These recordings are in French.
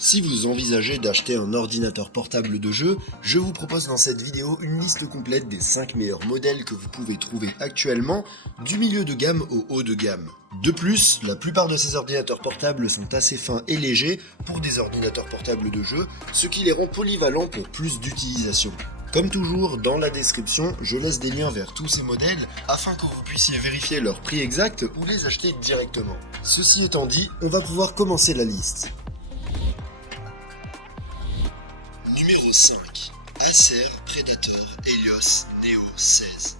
Si vous envisagez d'acheter un ordinateur portable de jeu, je vous propose dans cette vidéo une liste complète des 5 meilleurs modèles que vous pouvez trouver actuellement, du milieu de gamme au haut de gamme. De plus, la plupart de ces ordinateurs portables sont assez fins et légers pour des ordinateurs portables de jeu, ce qui les rend polyvalents pour plus d'utilisation. Comme toujours, dans la description, je laisse des liens vers tous ces modèles afin que vous puissiez vérifier leur prix exact ou les acheter directement. Ceci étant dit, on va pouvoir commencer la liste. Numéro 5. Acer Predator Helios Neo 16.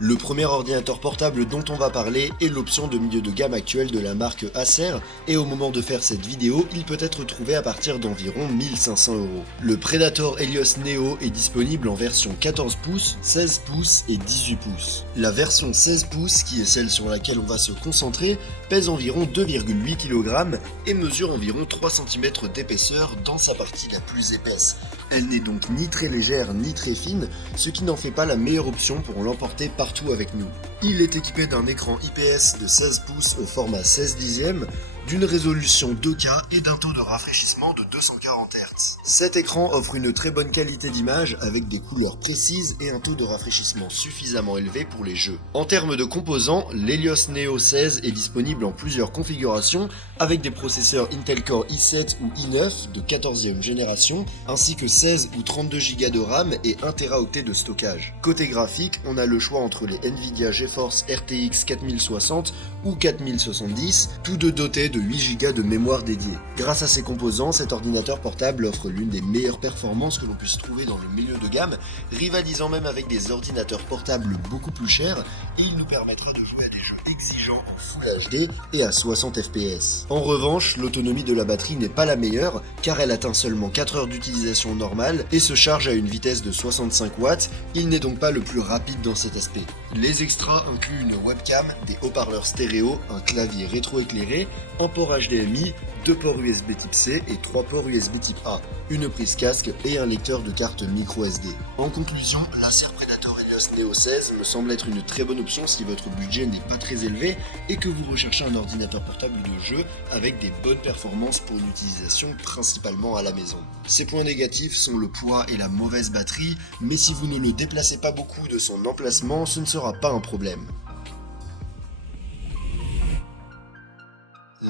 Le premier ordinateur portable dont on va parler est l'option de milieu de gamme actuelle de la marque Acer, et au moment de faire cette vidéo, il peut être trouvé à partir d'environ 1500 €. Le Predator Helios Neo est disponible en version 14 pouces, 16 pouces et 18 pouces. La version 16 pouces, qui est celle sur laquelle on va se concentrer, pèse environ 2,8 kg et mesure environ 3 cm d'épaisseur dans sa partie la plus épaisse. Elle n'est donc ni très légère ni très fine, ce qui n'en fait pas la meilleure option pour l'emporter partout avec nous. Il est équipé d'un écran IPS de 16 pouces au format 16 dixièmes, d'une résolution 2K et d'un taux de rafraîchissement de 240 Hz. Cet écran offre une très bonne qualité d'image avec des couleurs précises et un taux de rafraîchissement suffisamment élevé pour les jeux. En termes de composants, l'Helios Neo 16 est disponible en plusieurs configurations avec des processeurs Intel Core i7 ou i9 de 14e génération, ainsi que 16 ou 32 Go de RAM et 1 Teraoctet de stockage. Côté graphique, on a le choix entre les Nvidia GeForce RTX 4060 ou 4070, tous deux dotés de 8 Go de mémoire dédiée. Grâce à ces composants, cet ordinateur portable offre l'une des meilleures performances que l'on puisse trouver dans le milieu de gamme, rivalisant même avec des ordinateurs portables beaucoup plus chers, et il nous permettra de jouer à des jeux exigeants en Full HD et à 60 fps. En revanche, l'autonomie de la batterie n'est pas la meilleure, car elle atteint seulement 4 heures d'utilisation normale et se charge à une vitesse de 65 watts, il n'est donc pas le plus rapide dans cet aspect. Les extras incluent une webcam, des haut-parleurs stéréo, un clavier rétroéclairé, un port HDMI, 2 ports USB type C et 3 ports USB type A, une prise casque et un lecteur de carte micro SD. En conclusion, l'Acer Predator Helios Neo 16 me semble être une très bonne option si votre budget n'est pas très élevé et que vous recherchez un ordinateur portable de jeu avec des bonnes performances pour une utilisation principalement à la maison. Ses points négatifs sont le poids et la mauvaise batterie, mais si vous ne le déplacez pas beaucoup de son emplacement, ce ne sera pas un problème.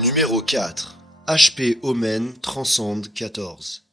Numéro 4. HP Omen Transcend 14.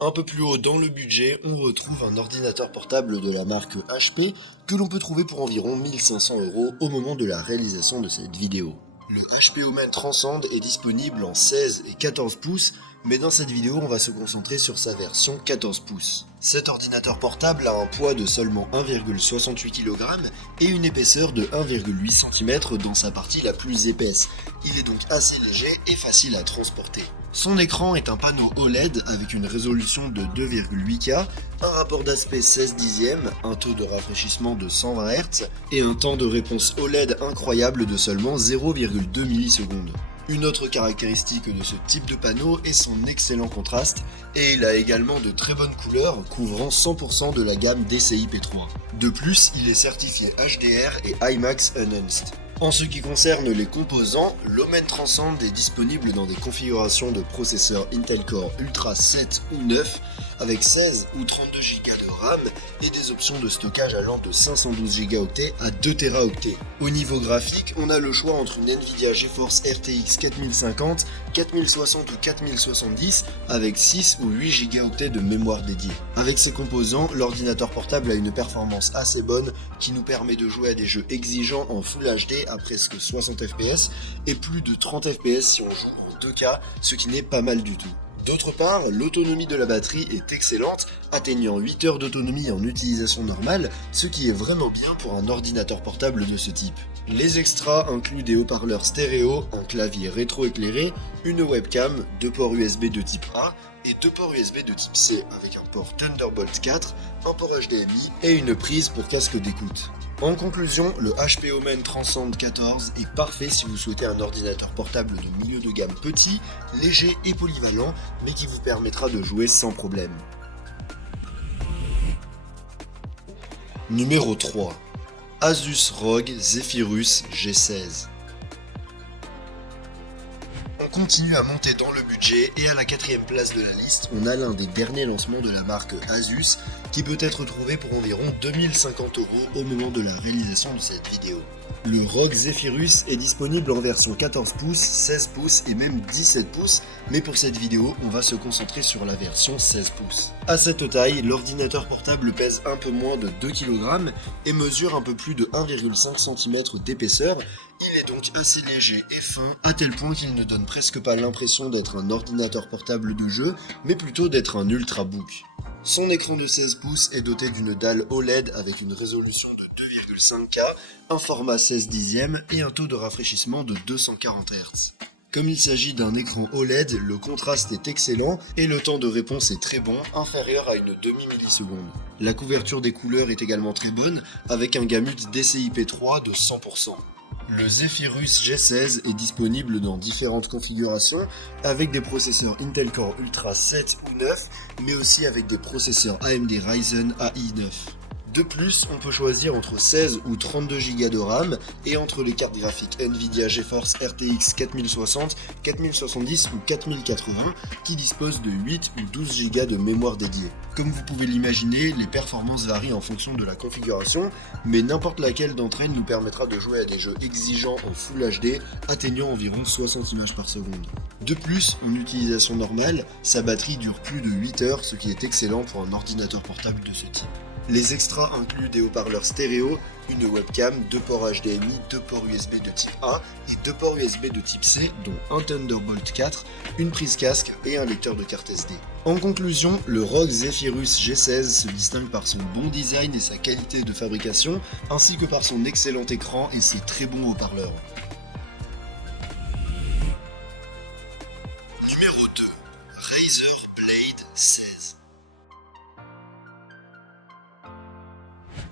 Un peu plus haut dans le budget, on retrouve un ordinateur portable de la marque HP que l'on peut trouver pour environ 1500 € au moment de la réalisation de cette vidéo. Le HP Omen Transcend est disponible en 16 et 14 pouces, mais dans cette vidéo on va se concentrer sur sa version 14 pouces. Cet ordinateur portable a un poids de seulement 1,68 kg et une épaisseur de 1,8 cm dans sa partie la plus épaisse. Il est donc assez léger et facile à transporter. Son écran est un panneau OLED avec une résolution de 2,8K, un rapport d'aspect 16 dixièmes, un taux de rafraîchissement de 120 Hz et un temps de réponse OLED incroyable de seulement 0,2 millisecondes. Une autre caractéristique de ce type de panneau est son excellent contraste, et il a également de très bonnes couleurs couvrant 100% de la gamme DCI-P3. De plus, il est certifié HDR et IMAX Enhanced. En ce qui concerne les composants, l'Omen Transcend est disponible dans des configurations de processeurs Intel Core Ultra 7 ou 9, avec 16 ou 32 Go de RAM et des options de stockage allant de 512 Go à 2 Teraoctets. Au niveau graphique, on a le choix entre une Nvidia GeForce RTX 4050, 4060 ou 4070 avec 6 ou 8 Go de mémoire dédiée. Avec ces composants, l'ordinateur portable a une performance assez bonne qui nous permet de jouer à des jeux exigeants en Full HD à presque 60 fps et plus de 30 fps si on joue en 2K, ce qui n'est pas mal du tout. D'autre part, l'autonomie de la batterie est excellente, atteignant 8 heures d'autonomie en utilisation normale, ce qui est vraiment bien pour un ordinateur portable de ce type. Les extras incluent des haut-parleurs stéréo, un clavier rétroéclairé, une webcam, 2 ports USB de type A et 2 ports USB de type C avec un port Thunderbolt 4, un port HDMI et une prise pour casque d'écoute. En conclusion, le HP Omen Transcend 14 est parfait si vous souhaitez un ordinateur portable de milieu de gamme petit, léger et polyvalent, mais qui vous permettra de jouer sans problème. Numéro 3. Asus ROG Zephyrus G16. On continue à monter dans le budget et à la 4ème place de la liste, on a l'un des derniers lancements de la marque Asus qui peut être trouvé pour environ 2050 € au moment de la réalisation de cette vidéo. Le ROG Zephyrus est disponible en version 14 pouces, 16 pouces et même 17 pouces, mais pour cette vidéo, on va se concentrer sur la version 16 pouces. À cette taille, l'ordinateur portable pèse un peu moins de 2 kg et mesure un peu plus de 1,5 cm d'épaisseur. Il est donc assez léger et fin, à tel point qu'il ne donne presque pas l'impression d'être un ordinateur portable de jeu, mais plutôt d'être un ultrabook. Son écran de 16 pouces est doté d'une dalle OLED avec une résolution de 2,5K, un format 16 dixièmes et un taux de rafraîchissement de 240 Hz. Comme il s'agit d'un écran OLED, le contraste est excellent et le temps de réponse est très bon, inférieur à une demi-milliseconde. La couverture des couleurs est également très bonne, avec un gamut DCI-P3 de 100%. Le Zephyrus G16 est disponible dans différentes configurations, avec des processeurs Intel Core Ultra 7 ou 9, mais aussi avec des processeurs AMD Ryzen AI 9. De plus, on peut choisir entre 16 ou 32 Go de RAM et entre les cartes graphiques Nvidia GeForce RTX 4060, 4070 ou 4080 qui disposent de 8 ou 12 Go de mémoire dédiée. Comme vous pouvez l'imaginer, les performances varient en fonction de la configuration, mais n'importe laquelle d'entre elles nous permettra de jouer à des jeux exigeants en Full HD, atteignant environ 60 images par seconde. De plus, en utilisation normale, sa batterie dure plus de 8 heures, ce qui est excellent pour un ordinateur portable de ce type. Les extras incluent des haut-parleurs stéréo, une webcam, 2 ports HDMI, 2 ports USB de type A et 2 ports USB de type C, dont un Thunderbolt 4, une prise casque et un lecteur de carte SD. En conclusion, le ROG Zephyrus G16 se distingue par son bon design et sa qualité de fabrication, ainsi que par son excellent écran et ses très bons haut-parleurs. Numéro 2. Razer Blade 16.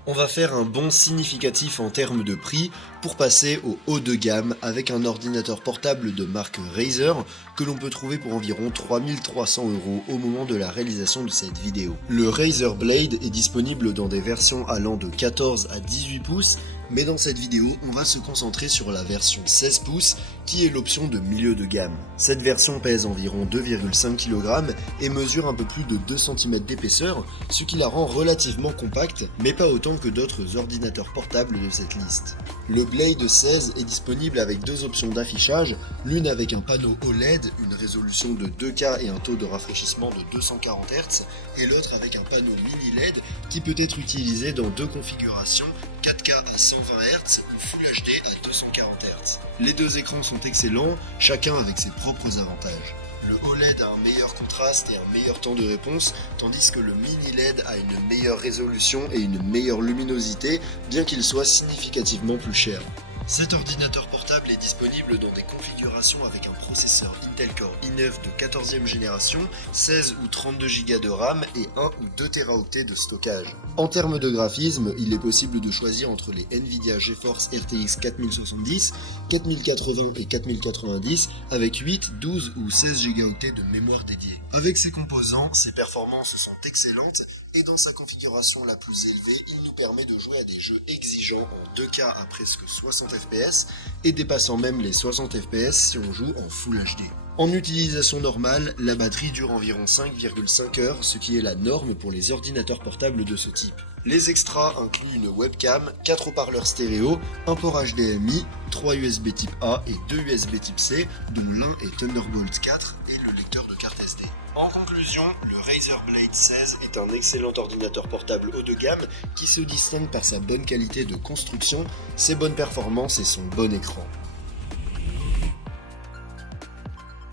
On va faire un bond significatif en termes de prix pour passer au haut de gamme avec un ordinateur portable de marque Razer que l'on peut trouver pour environ 3300 € au moment de la réalisation de cette vidéo. Le Razer Blade est disponible dans des versions allant de 14 à 18 pouces, mais dans cette vidéo, on va se concentrer sur la version 16 pouces qui est l'option de milieu de gamme. Cette version pèse environ 2,5 kg et mesure un peu plus de 2 cm d'épaisseur, ce qui la rend relativement compacte, mais pas autant que d'autres ordinateurs portables de cette liste. Le Blade 16 est disponible avec deux options d'affichage, l'une avec un panneau OLED, une résolution de 2K et un taux de rafraîchissement de 240 Hz, et l'autre avec un panneau mini LED qui peut être utilisé dans deux configurations, 4K à 120 Hz ou Full HD à 240 Hz. Les deux écrans sont excellents, chacun avec ses propres avantages. Le OLED a un meilleur contraste et un meilleur temps de réponse, tandis que le mini LED a une meilleure résolution et une meilleure luminosité, bien qu'il soit significativement plus cher. Cet ordinateur portable est disponible dans des configurations avec un processeur Intel Core i9 de 14e génération, 16 ou 32 Go de RAM et 1 ou 2 Teraoctets de stockage. En termes de graphisme, il est possible de choisir entre les Nvidia GeForce RTX 4070, 4080 et 4090 avec 8, 12 ou 16 Go de mémoire dédiée. Avec ses composants, ses performances sont excellentes et dans sa configuration la plus élevée, il nous permet de jouer à des jeux exigeants en 2K à presque 60 fps et dépassant même les 60 fps si on joue en Full HD. En utilisation normale, la batterie dure environ 5,5 heures, ce qui est la norme pour les ordinateurs portables de ce type. Les extras incluent une webcam, 4 haut-parleurs stéréo, un port HDMI, 3 USB type A et 2 USB type C, dont l'un est Thunderbolt 4 et le lecteur de carte SD. En conclusion, le Razer Blade 16 est un excellent ordinateur portable haut de gamme qui se distingue par sa bonne qualité de construction, ses bonnes performances et son bon écran.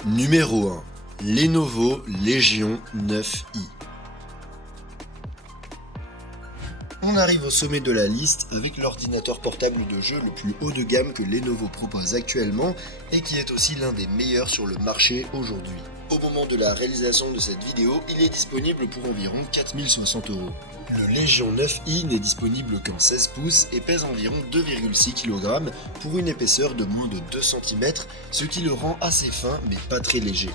Numéro 1. Lenovo Legion 9i. On arrive au sommet de la liste avec l'ordinateur portable de jeu le plus haut de gamme que Lenovo propose actuellement et qui est aussi l'un des meilleurs sur le marché aujourd'hui. Au moment de la réalisation de cette vidéo, il est disponible pour environ 4060 €. Le Legion 9i n'est disponible qu'en 16 pouces et pèse environ 2,6 kg pour une épaisseur de moins de 2 cm, ce qui le rend assez fin mais pas très léger.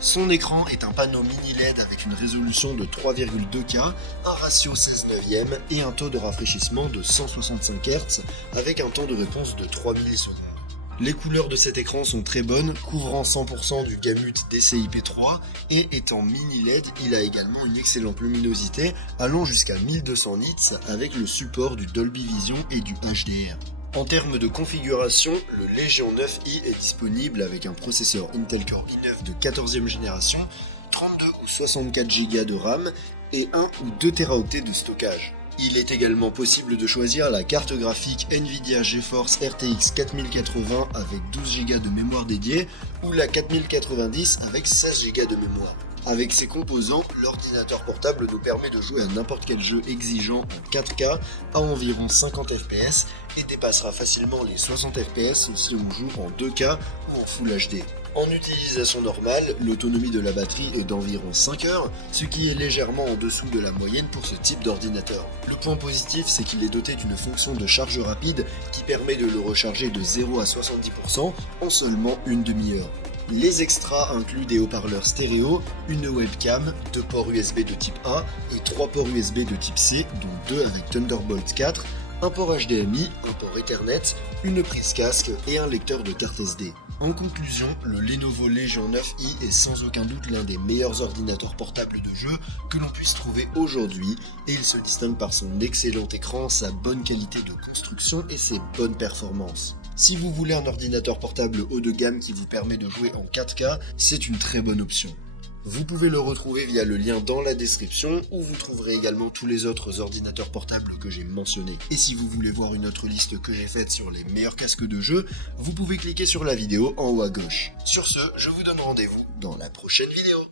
Son écran est un panneau mini LED avec une résolution de 3,2K, un ratio 16:9 et un taux de rafraîchissement de 165 Hz avec un temps de réponse de 3 millisecondes. Les couleurs de cet écran sont très bonnes, couvrant 100% du gamut DCI-P3 et étant mini LED, il a également une excellente luminosité allant jusqu'à 1200 nits avec le support du Dolby Vision et du HDR. En termes de configuration, le Legion 9i est disponible avec un processeur Intel Core i9 de 14e génération, 32 ou 64 Go de RAM et 1 ou 2 Teraoctets de stockage. Il est également possible de choisir la carte graphique Nvidia GeForce RTX 4080 avec 12 Go de mémoire dédiée ou la 4090 avec 16 Go de mémoire. Avec ces composants, l'ordinateur portable nous permet de jouer à n'importe quel jeu exigeant en 4K à environ 50 fps et dépassera facilement les 60 fps si on joue en 2K ou en Full HD. En utilisation normale, l'autonomie de la batterie est d'environ 5 heures, ce qui est légèrement en dessous de la moyenne pour ce type d'ordinateur. Le point positif, c'est qu'il est doté d'une fonction de charge rapide qui permet de le recharger de 0 à 70% en seulement une demi-heure. Les extras incluent des haut-parleurs stéréo, une webcam, 2 ports USB de type A et 3 ports USB de type C, dont 2 avec Thunderbolt 4, un port HDMI, un port Ethernet, une prise casque et un lecteur de carte SD. En conclusion, le Lenovo Legion 9i est sans aucun doute l'un des meilleurs ordinateurs portables de jeu que l'on puisse trouver aujourd'hui et il se distingue par son excellent écran, sa bonne qualité de construction et ses bonnes performances. Si vous voulez un ordinateur portable haut de gamme qui vous permet de jouer en 4K, c'est une très bonne option. Vous pouvez le retrouver via le lien dans la description où vous trouverez également tous les autres ordinateurs portables que j'ai mentionnés. Et si vous voulez voir une autre liste que j'ai faite sur les meilleurs casques de jeu, vous pouvez cliquer sur la vidéo en haut à gauche. Sur ce, je vous donne rendez-vous dans la prochaine vidéo.